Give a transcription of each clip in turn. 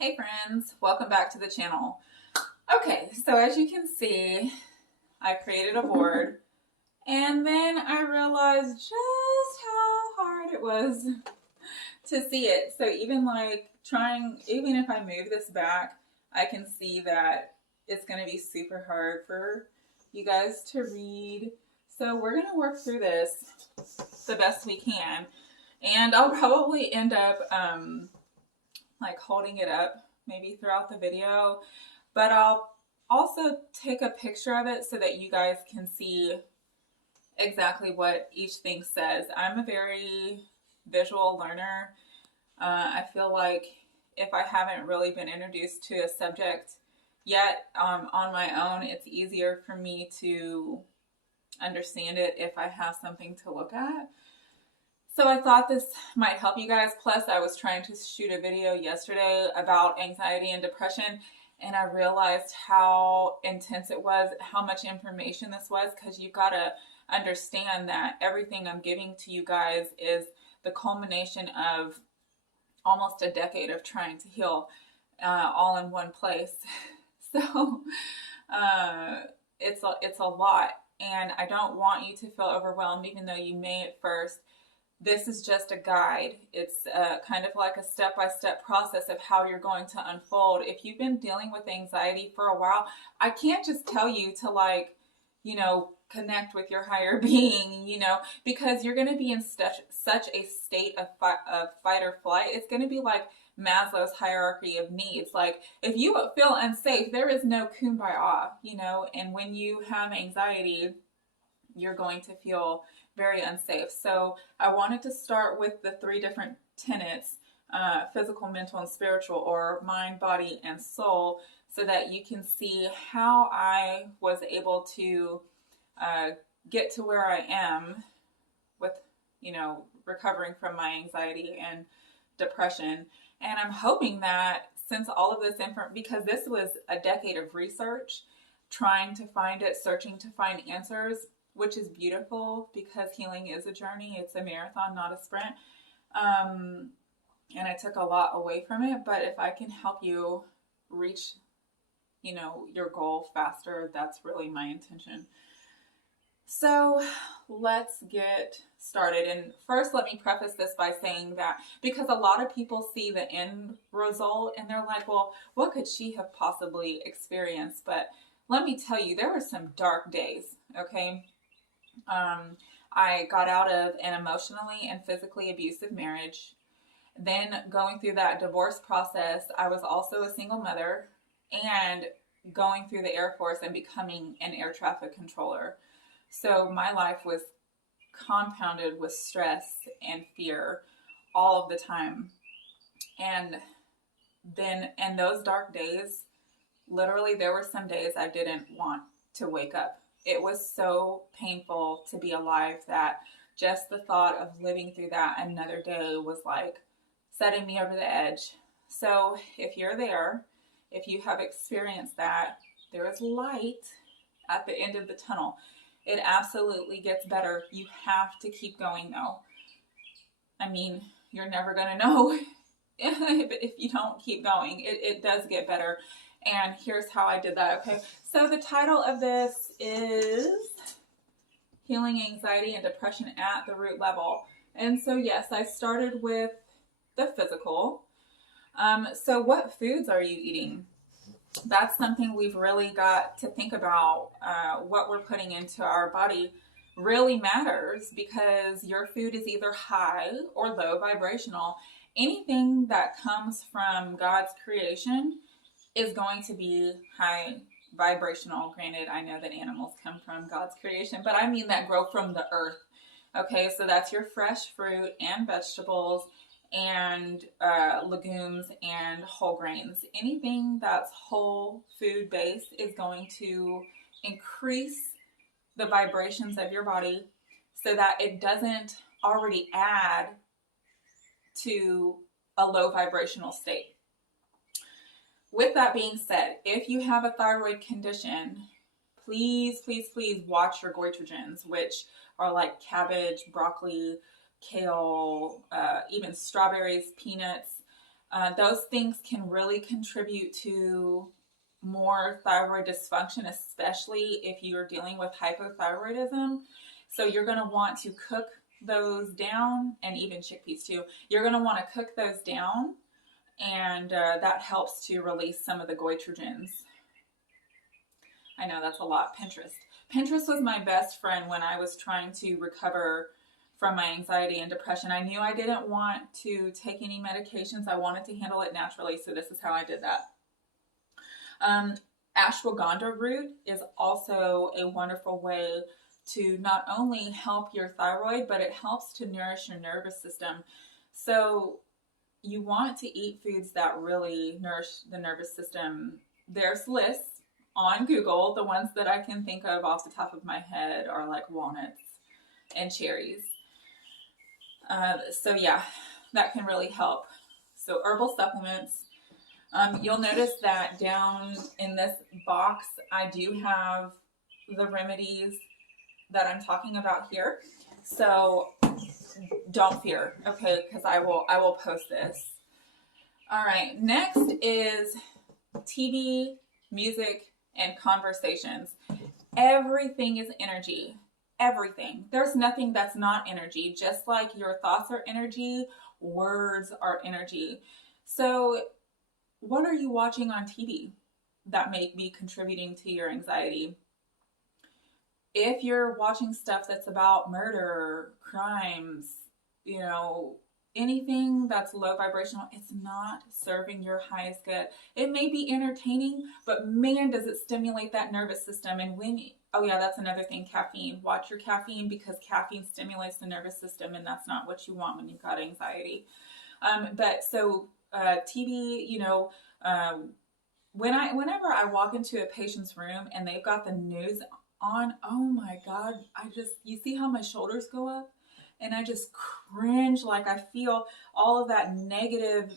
Hey friends, welcome back to the channel. Okay, so as you can see, I created a board and then I realized just how hard it was to see it. So even even if I move this back, I can see that it's going to be super hard for you guys to read. So we're going to work through this the best we can. And I'll probably end up like holding it up maybe throughout the video, but I'll also take a picture of it so that you guys can see exactly what each thing says. I'm a very visual learner. I feel like if I haven't really been introduced to a subject yet on my own, it's easier for me to understand it if I have something to look at. So I thought this might help you guys. Plus, I was trying to shoot a video yesterday about anxiety and depression, and I realized how intense it was, how much information this was, because you've got to understand that everything I'm giving to you guys is the culmination of almost a decade of trying to heal all in one place. So it's a lot, and I don't want you to feel overwhelmed, even though you may at first. This is just a guide. It's kind of like a step-by-step process of how you're going to unfold. If you've been dealing with anxiety for a while, I can't just tell you to connect with your higher being, because you're going to be in such a state of fight or flight. It's going to be like Maslow's hierarchy of needs. Like if you feel unsafe, there is no kumbaya, and when you have anxiety, you're going to feel very unsafe. So I wanted to start with the three different tenets, physical, mental, and spiritual, or mind, body, and soul, so that you can see how I was able to get to where I am with, recovering from my anxiety and depression. And I'm hoping that since all of this because this was a decade of research, trying to find it, searching to find answers, which is beautiful because healing is a journey. It's a marathon, not a sprint. And I took a lot away from it, but if I can help you reach, your goal faster, that's really my intention. So let's get started. And first, let me preface this by saying that because a lot of people see the end result and they're like, well, what could she have possibly experienced? But let me tell you, there were some dark days, okay? I got out of an emotionally and physically abusive marriage. Then going through that divorce process, I was also a single mother and going through the Air Force and becoming an air traffic controller. So my life was compounded with stress and fear all of the time. And then in those dark days, literally there were some days I didn't want to wake up. It was so painful to be alive that just the thought of living through that another day was like setting me over the edge. So if you're there, if you have experienced that, there is light at the end of the tunnel. It absolutely gets better. You have to keep going though. I mean, you're never going to know if you don't keep going. It does get better. And here's how I did that. Okay, so the title of this is Healing Anxiety and Depression at the Root Level. And so yes, I started with the physical. So what foods are you eating? That's something we've really got to think about. What we're putting into our body really matters because your food is either high or low vibrational. Anything that comes from God's creation is going to be high vibrational. Granted, I know that animals come from God's creation, but I mean that grow from the earth. Okay, so that's your fresh fruit and vegetables and legumes and whole grains. Anything that's whole food based is going to increase the vibrations of your body so that it doesn't already add to a low vibrational state. With that being said, if you have a thyroid condition, please, please, please watch your goitrogens, which are like cabbage, broccoli, kale, even strawberries, peanuts. Those things can really contribute to more thyroid dysfunction, especially if you're dealing with hypothyroidism. So you're going to want to cook those down, and even chickpeas too. You're going to want to cook those down, and that helps to release some of the goitrogens. I know that's a lot. Pinterest. Pinterest was my best friend when I was trying to recover from my anxiety and depression. I knew I didn't want to take any medications. I wanted to handle it naturally, so this is how I did that. Ashwagandha root is also a wonderful way to not only help your thyroid, but it helps to nourish your nervous system. So you want to eat foods that really nourish the nervous system. There's lists on Google. The ones that I can think of off the top of my head are like walnuts and cherries. So yeah, that can really help. So herbal supplements. You'll notice that down in this box, I do have the remedies that I'm talking about here. So don't fear, okay? Because I will post this. All right, next is TV, music, and conversations. Everything is energy. Everything. There's nothing that's not energy. Just like your thoughts are energy, words are energy. So what are you watching on TV that may be contributing to your anxiety? If you're watching stuff that's about murder, crimes, you know, anything that's low vibrational, it's not serving your highest good. It may be entertaining, but man, does it stimulate that nervous system. And oh yeah, that's another thing, caffeine. Watch your caffeine, because caffeine stimulates the nervous system, and that's not what you want when you've got anxiety. TV, you know, whenever I walk into a patient's room and they've got the news on, oh my God, you see how my shoulders go up? And I just cringe, like I feel all of that negative,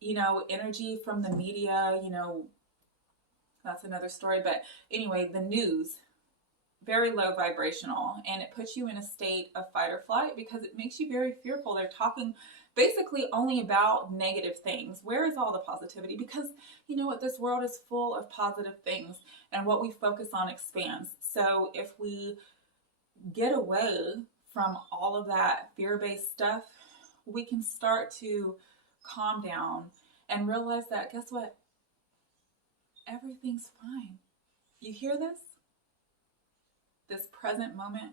you know, energy from the media, you know, that's another story. But anyway, the news, very low vibrational, and it puts you in a state of fight or flight because it makes you very fearful. They're talking basically only about negative things. Where is all the positivity? Because you know what, this world is full of positive things, and what we focus on expands. So if we get away from all of that fear-based stuff, we can start to calm down and realize that, guess what? Everything's fine. You hear this? This present moment,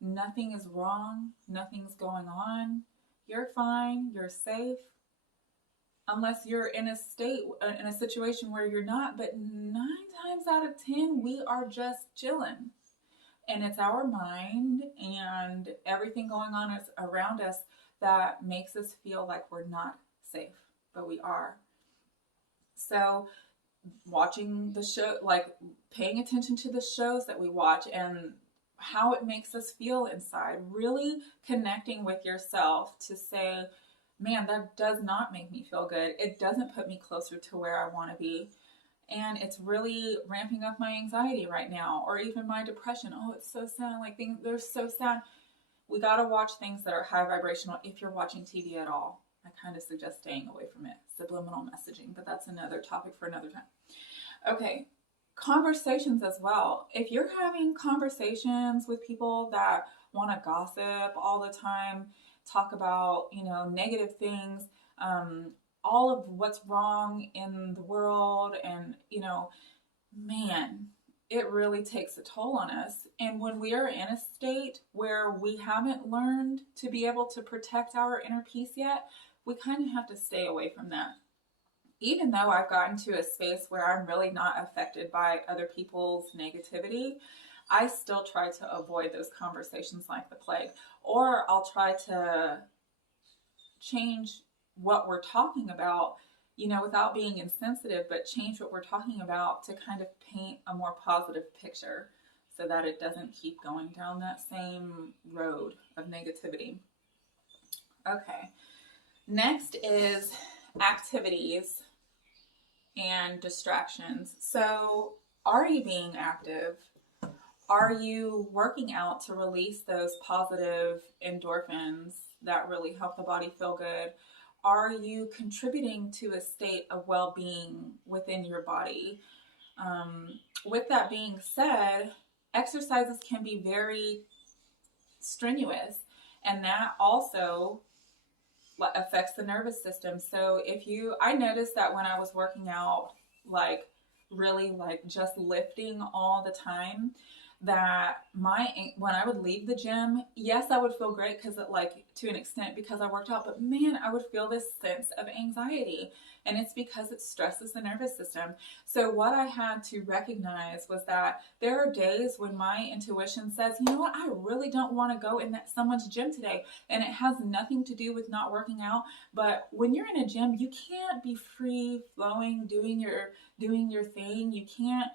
nothing is wrong, nothing's going on. You're fine, you're safe. Unless you're in a situation where you're not, but 9 times out of 10, we are just chilling. And it's our mind and everything going on around us that makes us feel like we're not safe, but we are. So watching the show, like paying attention to the shows that we watch and how it makes us feel inside, really connecting with yourself to say, man, that does not make me feel good. It doesn't put me closer to where I want to be. And it's really ramping up my anxiety right now, or even my depression. Oh, it's so sad. Like they're so sad. We got to watch things that are high vibrational. If you're watching TV at all, I kind of suggest staying away from it. Subliminal messaging, but that's another topic for another time. Okay, conversations as well. If you're having conversations with people that want to gossip all the time, talk about, you know, negative things, all of what's wrong in the world, and, you know, man, it really takes a toll on us. And when we are in a state where we haven't learned to be able to protect our inner peace yet, we kind of have to stay away from that. Even though I've gotten to a space where I'm really not affected by other people's negativity, I still try to avoid those conversations like the plague. Or I'll try to change what we're talking about, you know, without being insensitive, but change what we're talking about to kind of paint a more positive picture so that it doesn't keep going down that same road of negativity. Okay, next is activities and distractions. So are you being active? Are you working out to release those positive endorphins that really help the body feel good? are you contributing to a state of well-being within your body? With that being said, exercises can be very strenuous, and that also affects the nervous system. So I noticed that when I was working out, like really like just lifting all the time, that when I would leave the gym, yes, I would feel great because like to an extent because I worked out, but man, I would feel this sense of anxiety, and it's because it stresses the nervous system. So what I had to recognize was that there are days when my intuition says, you know what, I really don't want to go in someone's gym today, and it has nothing to do with not working out. But when you're in a gym, you can't be free flowing, doing your thing. You can't,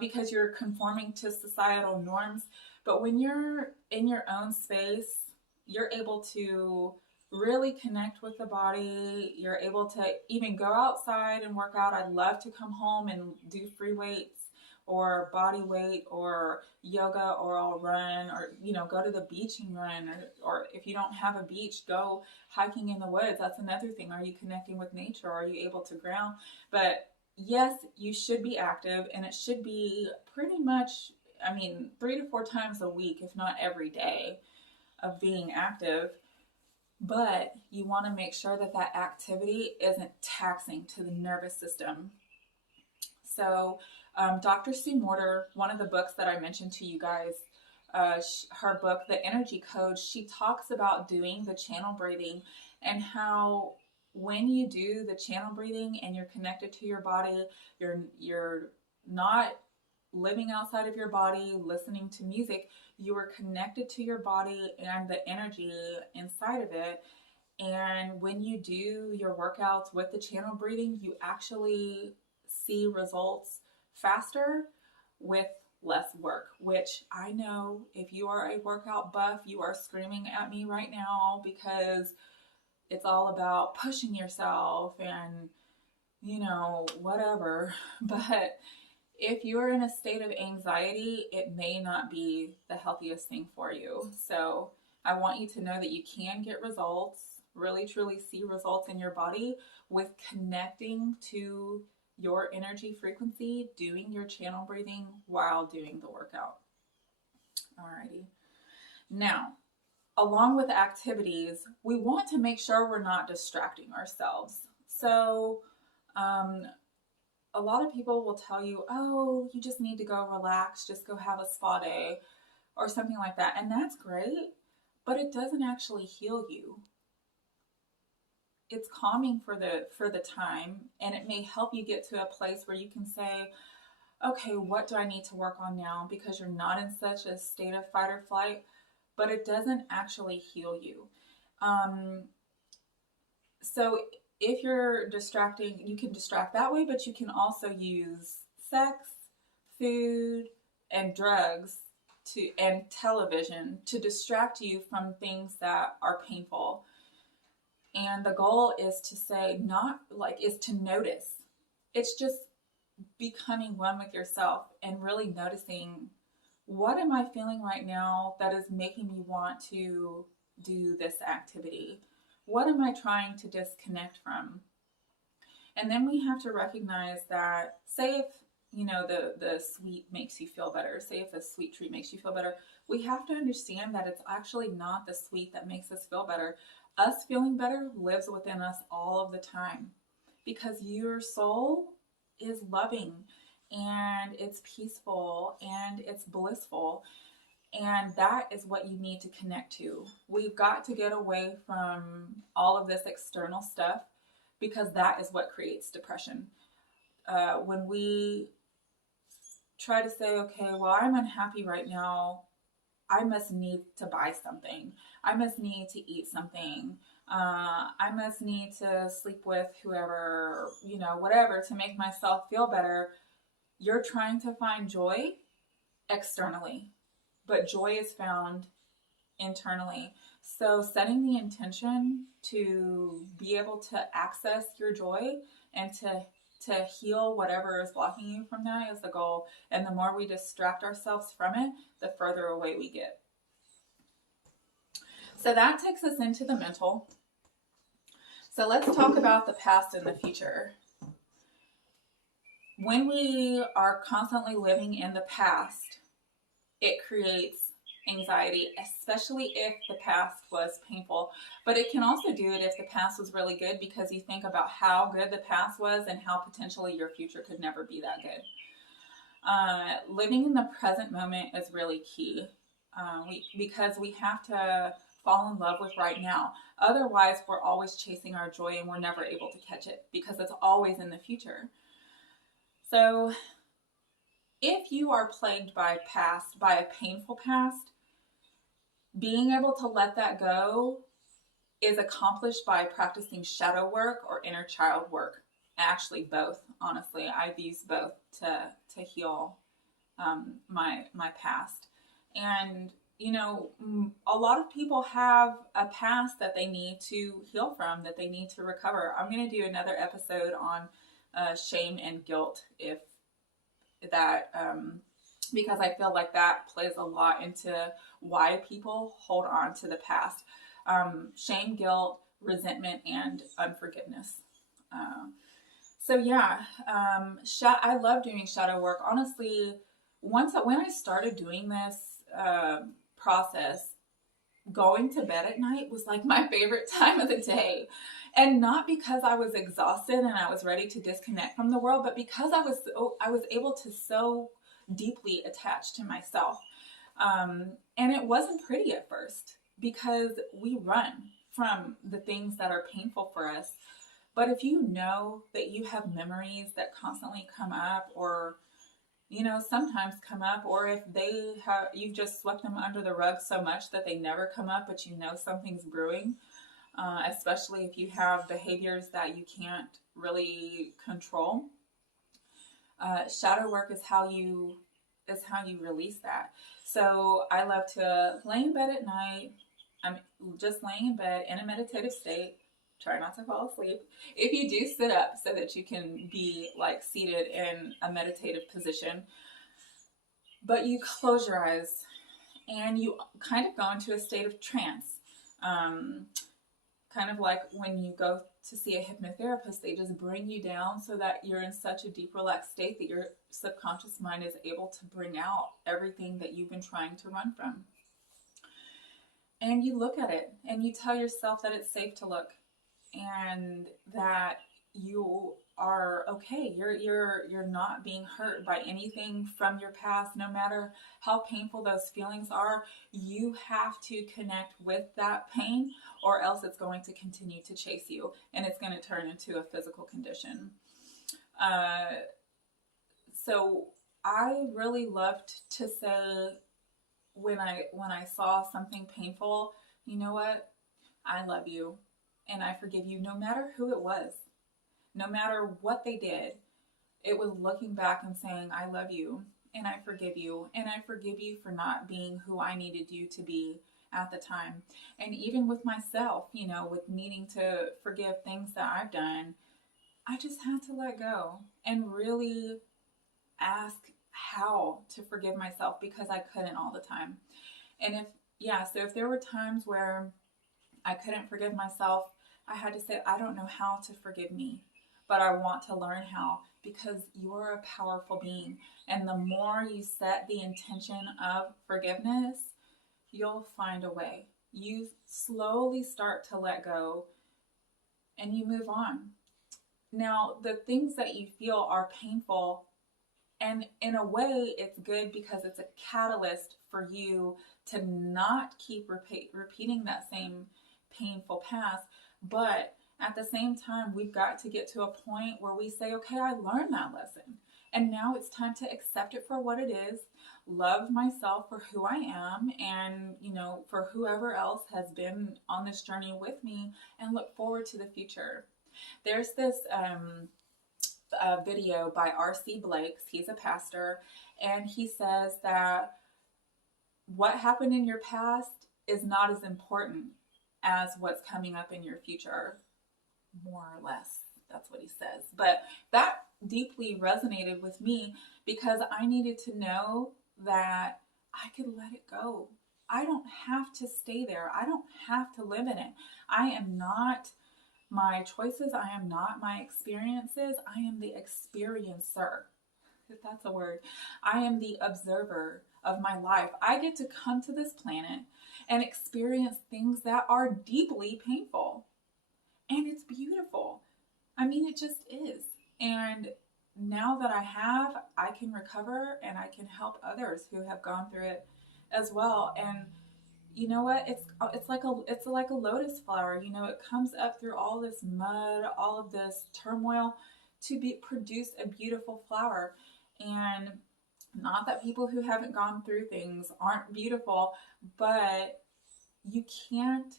because you're conforming to societal norms. But when you're in your own space, you're able to really connect with the body. You're able to even go outside and work out. I'd love to come home and do free weights or body weight or yoga, or I'll run, or go to the beach and run, or if you don't have a beach, go hiking in the woods. That's another thing. Are you connecting with nature? Are you able to ground? But yes, you should be active, and it should be pretty much, 3 to 4 times a week, if not every day, of being active. But you want to make sure that that activity isn't taxing to the nervous system. So Dr. Sue Morter, one of the books that I mentioned to you guys, her book, The Energy Code, she talks about doing the channel breathing, and how when you do the channel breathing and you're connected to your body, you're not living outside of your body, listening to music, you are connected to your body and the energy inside of it. And when you do your workouts with the channel breathing, you actually see results faster with less work, which I know if you are a workout buff, you are screaming at me right now, because it's all about pushing yourself and, whatever. But if you're in a state of anxiety, it may not be the healthiest thing for you. So I want you to know that you can get results, really truly see results in your body with connecting to your energy frequency, doing your channel breathing while doing the workout. Alrighty. Now, along with activities, we want to make sure we're not distracting ourselves. So a lot of people will tell you, oh, you just need to go relax, just go have a spa day or something like that. And that's great, but it doesn't actually heal you. It's calming for the time, and it may help you get to a place where you can say, okay, what do I need to work on now? Because you're not in such a state of fight or flight, but it doesn't actually heal you. So if you're distracting, you can distract that way, but you can also use sex, food, and drugs and television to distract you from things that are painful. And the goal is to is to notice. It's just becoming one with yourself and really noticing, what am I feeling right now that is making me want to do this activity? What am I trying to disconnect from? And then we have to recognize that, say if, the sweet makes you feel better, say if a sweet treat makes you feel better, we have to understand that it's actually not the sweet that makes us feel better. Us feeling better lives within us all of the time, because your soul is loving and it's peaceful and it's blissful. And that is what you need to connect to. We've got to get away from all of this external stuff, because that is what creates depression. When we try to say, okay, well, I'm unhappy right now, I must need to buy something. I must need to eat something. I must need to sleep with whoever, whatever, to make myself feel better. You're trying to find joy externally, but joy is found internally. So setting the intention to be able to access your joy and to heal whatever is blocking you from that is the goal. And the more we distract ourselves from it, the further away we get. So that takes us into the mental. So let's talk about the past and the future. When we are constantly living in the past, it creates anxiety, especially if the past was painful. But it can also do it if the past was really good, because you think about how good the past was and how potentially your future could never be that good. Living in the present moment is really key, because we have to fall in love with right now. Otherwise, we're always chasing our joy and we're never able to catch it because it's always in the future. So if you are plagued by a painful past, being able to let that go is accomplished by practicing shadow work or inner child work. Actually, both. Honestly, I've used both to heal my past. And you know, a lot of people have a past that they need to heal from, that they need to recover. I'm going to do another episode on shame and guilt, if that, because I feel like that plays a lot into why people hold on to the past. Shame, guilt, resentment, and unforgiveness. So yeah, I love doing shadow work. Honestly, when I started doing this process, going to bed at night was like my favorite time of the day. And not because I was exhausted and I was ready to disconnect from the world, but because I was able to so deeply attach to myself. And it wasn't pretty at first, because we run from the things that are painful for us. But if you know that you have memories that constantly come up, or sometimes come up, or if you've just swept them under the rug so much that they never come up, but something's brewing, especially if you have behaviors that you can't really control. Shadow work is how you release that. So I love to lay in bed at night. I'm just laying in bed in a meditative state. Try not to fall asleep. If you do, sit up so that you can be like seated in a meditative position. But you close your eyes and you kind of go into a state of trance. Kind of like when you go to see a hypnotherapist, they just bring you down so that you're in such a deep, relaxed state that your subconscious mind is able to bring out everything that you've been trying to run from. And you look at it and you tell yourself that it's safe to look, and that you are okay. You're not being hurt by anything from your past. No matter how painful those feelings are, you have to connect with that pain, or else it's going to continue to chase you and it's going to turn into a physical condition. So I really loved to say, when I saw something painful, you know what? I love you and I forgive you, no matter who it was. No matter what they did, it was looking back and saying, I love you and I forgive you. And I forgive you for not being who I needed you to be at the time. And even with myself, with needing to forgive things that I've done, I just had to let go and really ask how to forgive myself, because I couldn't all the time. And so if there were times where I couldn't forgive myself, I had to say, I don't know how to forgive me, but I want to learn how, because you're a powerful being. And the more you set the intention of forgiveness, you'll find a way. You slowly start to let go and you move on. Now, the things that you feel are painful, and in a way it's good because it's a catalyst for you to not keep repeating that same painful past. But at the same time, we've got to get to a point where we say, okay, I learned that lesson, and now it's time to accept it for what it is, love myself for who I am, and for whoever else has been on this journey with me, and look forward to the future. There's this video by R.C. Blakes. He's a pastor, and he says that what happened in your past is not as important as what's coming up in your future, more or less. That's what he says. But that deeply resonated with me, because I needed to know that I could let it go. I don't have to stay there. I don't have to live in it. I am not My choices, I am not. My experiences, I am the experiencer, if that's a word. I am the observer of my life. I get to come to this planet and experience things that are deeply painful. And it's beautiful. I mean, it just is. And now that I can recover and I can help others who have gone through it as well. And you know what? It's like a lotus flower. You know, it comes up through all this mud, all of this turmoil to be produce a beautiful flower. And not that people who haven't gone through things aren't beautiful, but you can't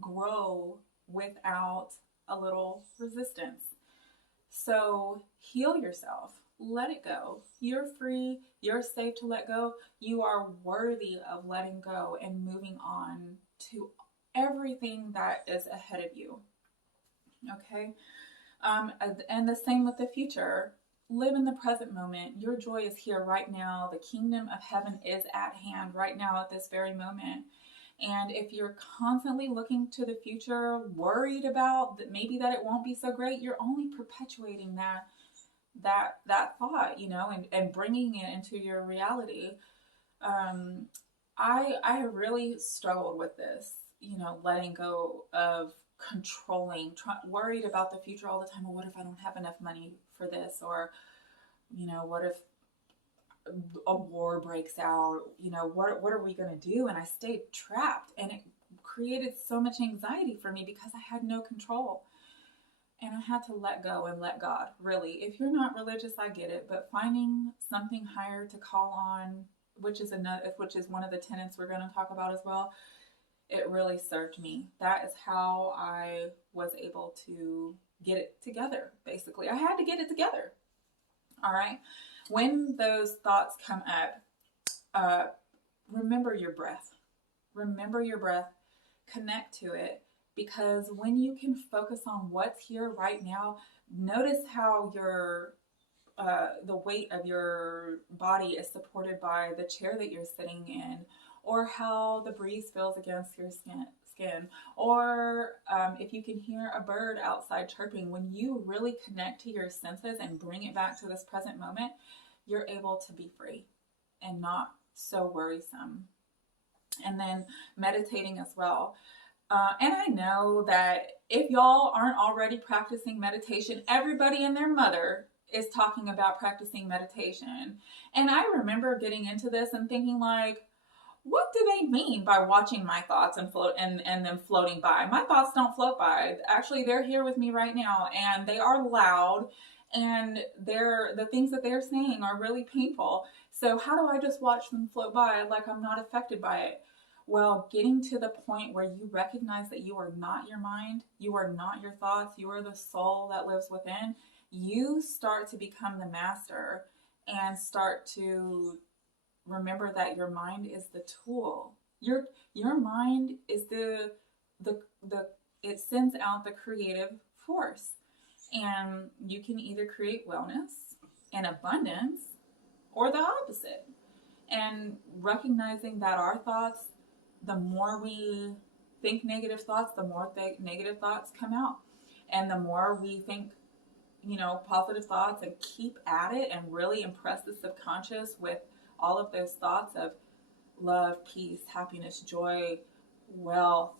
grow without a little resistance. So heal yourself. Let it go. You're free. You're safe to let go. You are worthy of letting go and moving on to everything that is ahead of you. Okay? And the same with the future. Live in the present moment. Your joy is here right now. The kingdom of heaven is at hand right now at this very moment. And if you're constantly looking to the future, worried about that maybe that it won't be so great, you're only perpetuating that thought, you know, and bringing it into your reality. I have really struggled with this, you know, letting go of controlling, worried about the future all the time. Well, what if I don't have enough money for this? Or, you know, what if a war breaks out? You know, what are we going to do? And I stayed trapped, and it created so much anxiety for me because I had no control. And I had to let go and let God, really. If you're not religious, I get it, but finding something higher to call on, which is one of the tenets we're going to talk about as well, it really served me. That is how I was able to get it together, basically. I had to get it together. All right. When those thoughts come up, remember your breath. Remember your breath. Connect to it. Because when you can focus on what's here right now, notice how the weight of your body is supported by the chair that you're sitting in, or how the breeze feels against your skin, or if you can hear a bird outside chirping. When you really connect to your senses and bring it back to this present moment, you're able to be free and not so worrisome. And then meditating as well. And I know that if y'all aren't already practicing meditation, everybody and their mother is talking about practicing meditation. And I remember getting into this and thinking like, what do they mean by watching my thoughts and them floating by? My thoughts don't float by. Actually, they're here with me right now, and they are loud, and the things that they're saying are really painful. So how do I just watch them float by like I'm not affected by it? Well, getting to the point where you recognize that you are not your mind, you are not your thoughts, you are the soul that lives within, you start to become the master and start to remember that your mind is the tool. Your mind is it sends out the creative force. And you can either create wellness and abundance or the opposite. And recognizing that our thoughts, the more we think negative thoughts, the more negative thoughts come out. And the more we think, you know, positive thoughts and keep at it and really impress the subconscious with all of those thoughts of love, peace, happiness, joy, wealth,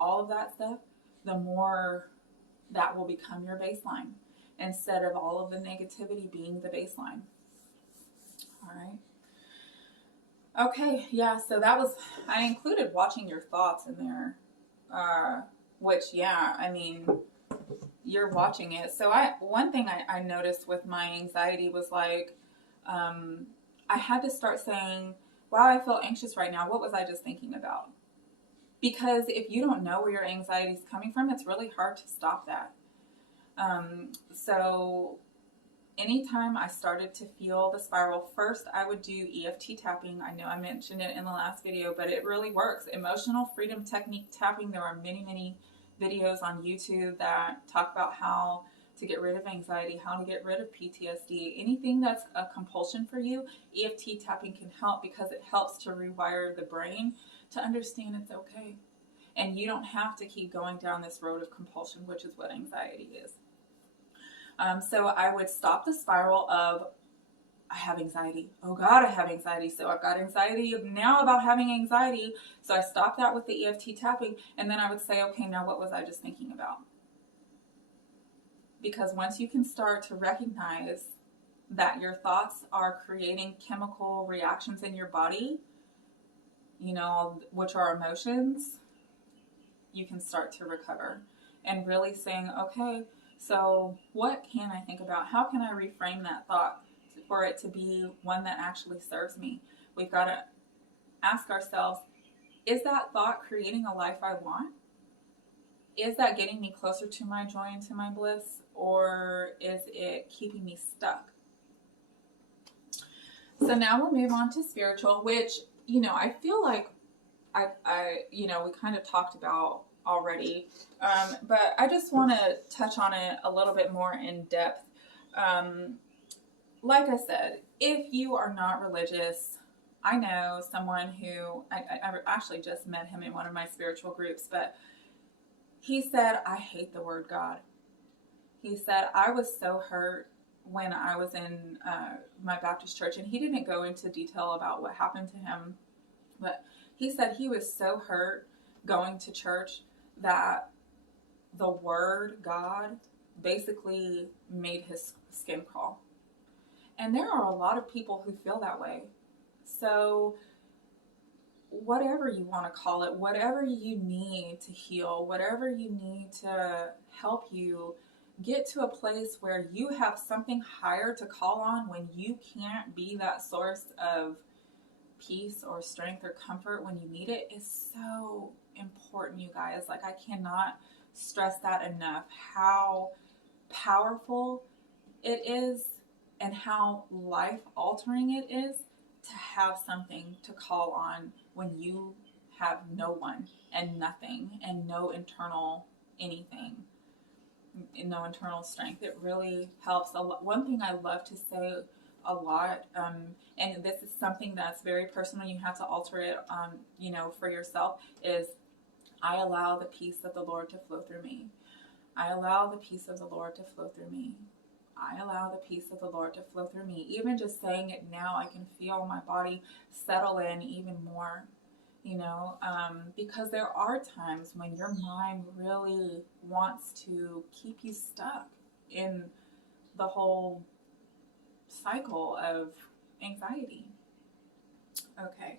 all of that stuff, the more that will become your baseline instead of all of the negativity being the baseline. All right. Okay, yeah, so I included watching your thoughts in there, which, yeah, I mean, you're watching it. So one thing I noticed with my anxiety was like, I had to start saying, wow, I feel anxious right now. What was I just thinking about? Because if you don't know where your anxiety is coming from, it's really hard to stop that. So anytime I started to feel the spiral, first I would do EFT tapping. I know I mentioned it in the last video, but it really works. Emotional freedom technique tapping. There are many, many videos on YouTube that talk about how to get rid of anxiety, how to get rid of PTSD, anything that's a compulsion for you. EFT tapping can help because it helps to rewire the brain to understand it's okay. And you don't have to keep going down this road of compulsion, which is what anxiety is. So I would stop the spiral of, I have anxiety. Oh God, I have anxiety. So I've got anxiety now about having anxiety. So I stopped that with the EFT tapping. And then I would say, okay, now what was I just thinking about? Because once you can start to recognize that your thoughts are creating chemical reactions in your body, which are emotions, you can start to recover and really saying, okay, so what can I think about? How can I reframe that thought for it to be one that actually serves me? We've got to ask ourselves, is that thought creating a life I want? Is that getting me closer to my joy and to my bliss? Or is it keeping me stuck? So now we'll move on to spiritual, which, I feel like we kind of talked about already, but I just want to touch on it a little bit more in depth. Like I said, if you are not religious, I know someone who, I actually just met him in one of my spiritual groups, but he said, I hate the word God. He said, I was so hurt when I was in my Baptist church, and he didn't go into detail about what happened to him, but he said he was so hurt going to church that the word God basically made his skin crawl. And there are a lot of people who feel that way. So whatever you want to call it, whatever you need to heal, whatever you need to help you get to a place where you have something higher to call on when you can't be that source of peace or strength or comfort when you need it, is so important, you guys. Like, I cannot stress that enough, how powerful it is and how life altering it is to have something to call on when you have no one and nothing and no internal anything, no internal strength. It really helps a lot. One thing I love to say a lot, and this is something that's very personal, you have to alter it, for yourself, is I allow the peace of the Lord to flow through me. I allow the peace of the Lord to flow through me. I allow the peace of the Lord to flow through me. Even just saying it now, I can feel my body settle in even more, because there are times when your mind really wants to keep you stuck in the whole cycle of anxiety. Okay.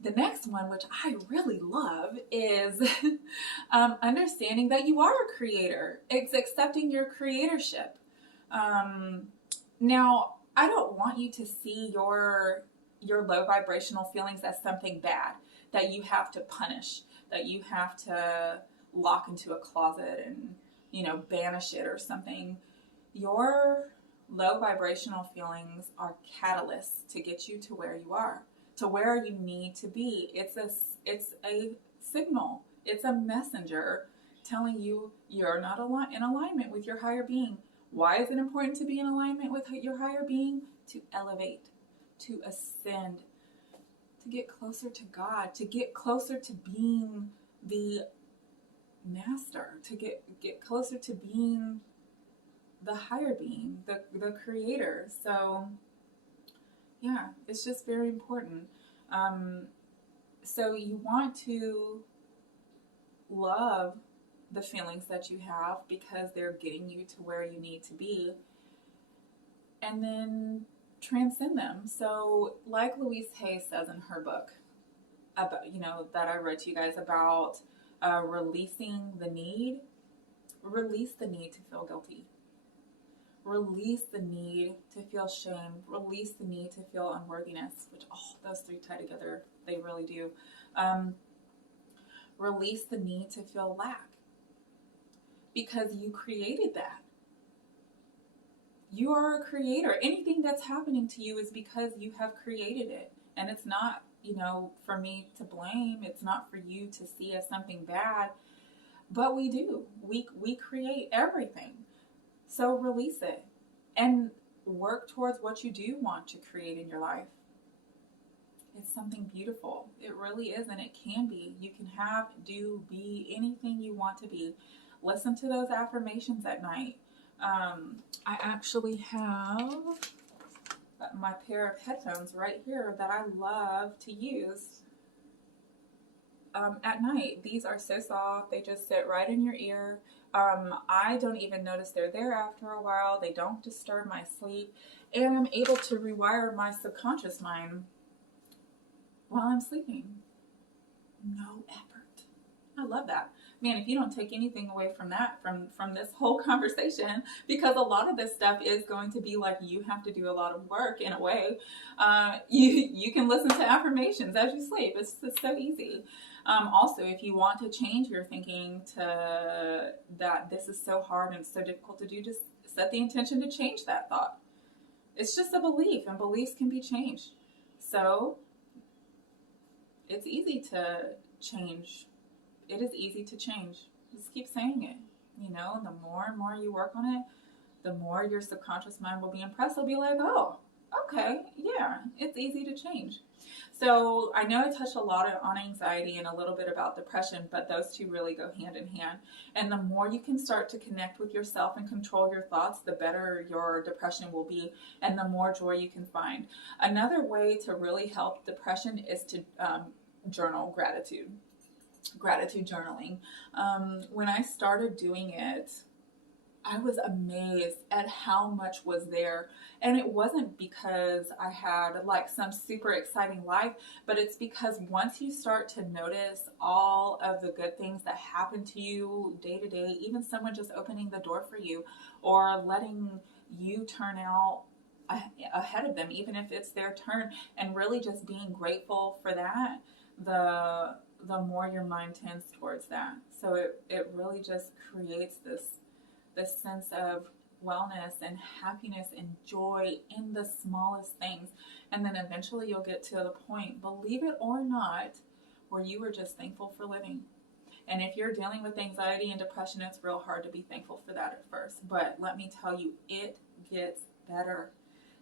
The next one, which I really love, is understanding that you are a creator. It's accepting your creatorship. Now, I don't want you to see your low vibrational feelings as something bad that you have to punish, that you have to lock into a closet and, banish it or something. Your low vibrational feelings are catalysts to get you to where you are, to where you need to be. It's a signal. It's a messenger telling you you're not in alignment with your higher being. Why is it important to be in alignment with your higher being? To elevate, to ascend, to get closer to God, to get closer to being the master, to get closer to being the higher being, the creator. So yeah, it's just very important. So you want to love the feelings that you have because they're getting you to where you need to be, and then transcend them. So like Louise Hay says in her book about, that I read to you guys about releasing the need, release the need to feel guilty. Release the need to feel shame. Release the need to feel unworthiness, which, those three tie together. They really do. Release the need to feel lack, because you created that. You are a creator. Anything that's happening to you is because you have created it. And it's not, for me to blame. It's not for you to see as something bad. But we do. We create everything. So release it and work towards what you do want to create in your life. It's something beautiful. It really is, and it can be. You can have, do, be anything you want to be. Listen to those affirmations at night. I actually have my pair of headphones right here that I love to use at night. These are so soft. They just sit right in your ear. I don't even notice they're there after a while. They don't disturb my sleep. And I'm able to rewire my subconscious mind while I'm sleeping. No effort. I love that. Man, if you don't take anything away from that, from this whole conversation, because a lot of this stuff is going to be like you have to do a lot of work in a way. You can listen to affirmations as you sleep. It's so easy. Also, if you want to change your thinking to that this is so hard and it's so difficult to do, just set the intention to change that thought. It's just a belief, and beliefs can be changed. So it's easy to change. It is easy to change. Just keep saying it, you know, and the more and more you work on it, the more your subconscious mind will be impressed. It'll be like, oh, okay, yeah, it's easy to change. So I know I touched a lot on anxiety and a little bit about depression, but those two really go hand in hand. And the more you can start to connect with yourself and control your thoughts, the better your depression will be and the more joy you can find. Another way to really help depression is to journal gratitude journaling. When I started doing it, I was amazed at how much was there. And it wasn't because I had like some super exciting life, but it's because once you start to notice all of the good things that happen to you day to day, even someone just opening the door for you or letting you turn out ahead of them, even if it's their turn, and really just being grateful for that, the more your mind tends towards that. So it really just creates this sense of wellness and happiness and joy in the smallest things. And then eventually you'll get to the point, believe it or not, where you are just thankful for living. And if you're dealing with anxiety and depression, it's real hard to be thankful for that at first. But let me tell you, it gets better.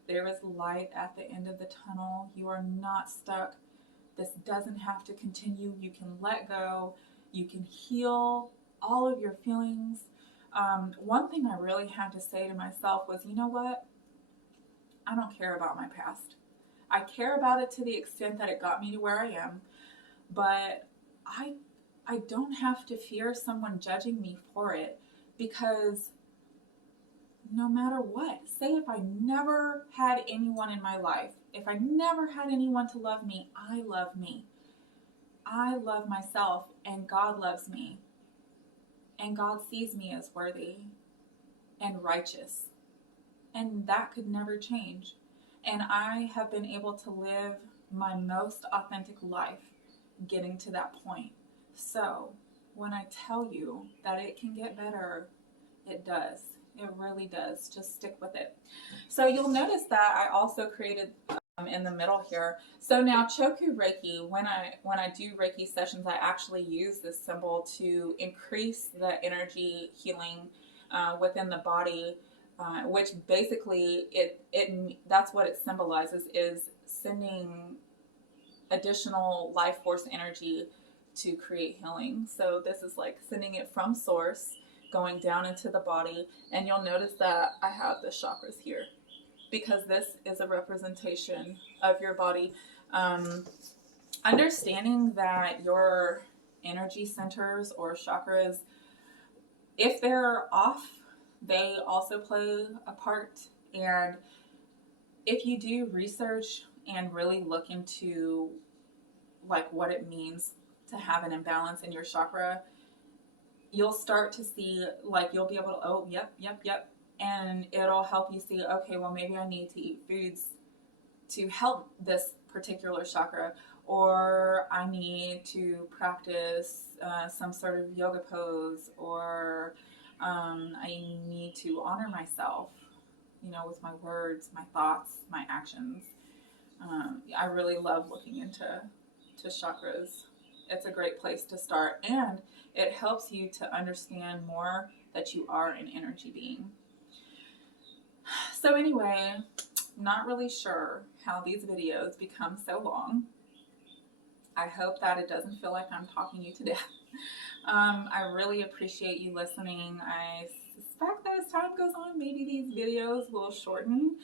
There is light at the end of the tunnel. You are not stuck. This doesn't have to continue. You can let go. You can heal all of your feelings. One thing I really had to say to myself was, you know what? I don't care about my past. I care about it to the extent that it got me to where I am, but I don't have to fear someone judging me for it, because no matter what, say if I never had anyone in my life, if I never had anyone to love me, I love me. I love myself, and God loves me. And God sees me as worthy and righteous. And that could never change. And I have been able to live my most authentic life getting to that point. So when I tell you that it can get better, it does. It really does. Just stick with it. So you'll notice that I also created in the middle here. So now Choku Reiki, when I do Reiki sessions, I actually use this symbol to increase the energy healing within the body, which basically that's what it symbolizes, is sending additional life force energy to create healing. So this is like sending it from source, going down into the body, and you'll notice that I have the chakras here, because this is a representation of your body. Understanding that your energy centers or chakras, if they're off, they also play a part. And if you do research and really look into like what it means to have an imbalance in your chakra, you'll start to see, like, you'll be able to, oh, yep. And it'll help you see, okay, well, maybe I need to eat foods to help this particular chakra, or I need to practice some sort of yoga pose, or I need to honor myself, you know, with my words, my thoughts, my actions. I really love looking into chakras. It's a great place to start, and it helps you to understand more that you are an energy being. So anyway, not really sure how these videos become so long, I hope that it doesn't feel like I'm talking you to death. I really appreciate you listening. I suspect that as time goes on, maybe these videos will shorten,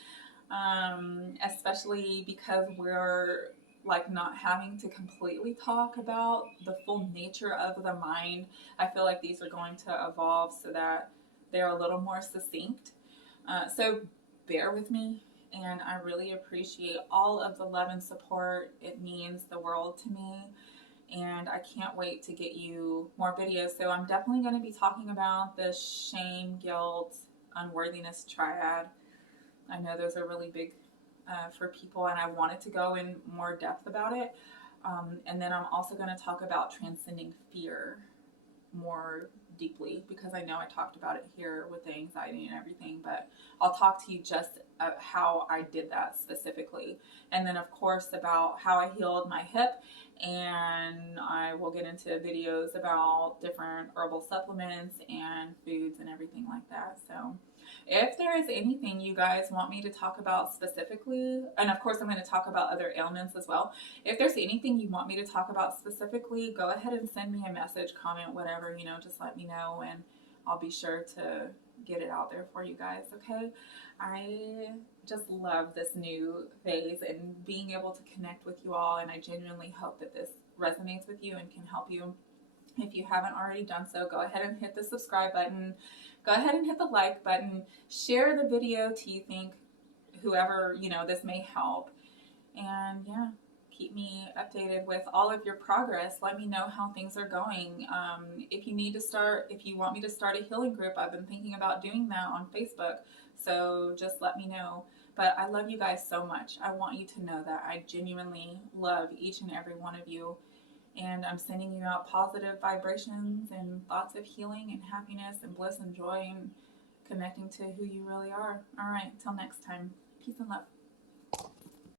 especially because we're like not having to completely talk about the full nature of the mind. I feel like these are going to evolve so that they're a little more succinct. So bear with me, and I really appreciate all of the love and support. It means the world to me, and I can't wait to get you more videos. So I'm definitely going to be talking about the shame, guilt, unworthiness triad. I know those are really big for people, and I wanted to go in more depth about it. And then I'm also going to talk about transcending fear more deeply, because I know I talked about it here with the anxiety and everything, but I'll talk to you just how I did that specifically. And then, of course, about how I healed my hip. And I will get into videos about different herbal supplements and foods and everything like that. So, if there is anything you guys want me to talk about specifically, and of course, I'm going to talk about other ailments as well. If there's anything you want me to talk about specifically, go ahead and send me a message, comment, whatever, just let me know, and I'll be sure to get it out there for you guys, okay? I just love this new phase and being able to connect with you all, and I genuinely hope that this resonates with you and can help you. If you haven't already done so, go ahead and hit the subscribe button. Go ahead and hit the like button. Share the video to you think whoever, this may help. And yeah, keep me updated with all of your progress. Let me know how things are going. If you want me to start a healing group, I've been thinking about doing that on Facebook. So just let me know. But I love you guys so much. I want you to know that I genuinely love each and every one of you. And I'm sending you out positive vibrations and thoughts of healing and happiness and bliss and joy and connecting to who you really are. All right, till next time. Peace and love.